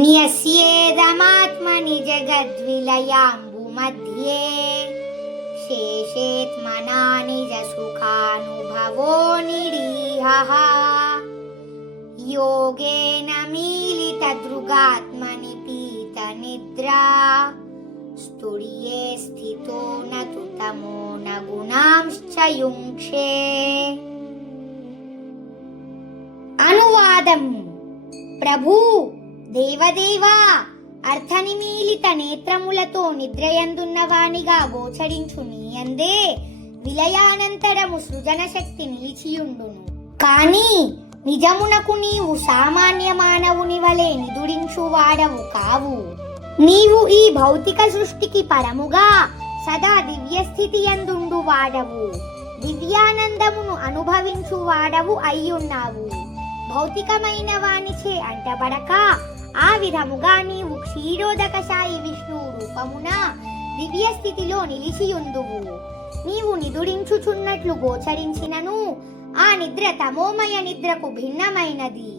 న్యస్యేదమాత్మని జగద్విలయాంబుమధ్యే శేషేత్మనా నిజ సుఖానుభవో నిరీహః యోగేన మీలిత దృగాత్మని పీత నిద్రా స్తుర్యే స్థితో నతు తమో న గుణాంశ్చ యుంక్షే. అనువాదం. ప్రభూ, దేవదేవా, అర్థనిమీలిత నేత్రములతో నిద్రయందున్నవానిగా గోచరించు నీయందే విలయానంతరము సృజన శక్తి నిలిచియుండును. కాని నిజమునకు నీవు సామాన్య మానవుని వలె నిదురించువాడవు కావు. నీవు ఈ భౌతిక సృష్టికి పరముగా సదా దివ్యస్థితి యందుండు వాడవు, దివ్యానందమును అనుభవించువాడవు అయ్యున్నావు. భౌతికమైన వానిచే అంటబడక ఆ విధముగా నీవు క్షీరోదకశాయి విష్ణువు రూపమున దివ్య స్థితిలో నిలిచియుందువు. నీవు నిదురించుచున్నట్లు గోచరించినను ఆ నిద్ర తమోమయ నిద్రకు భిన్నమైనది.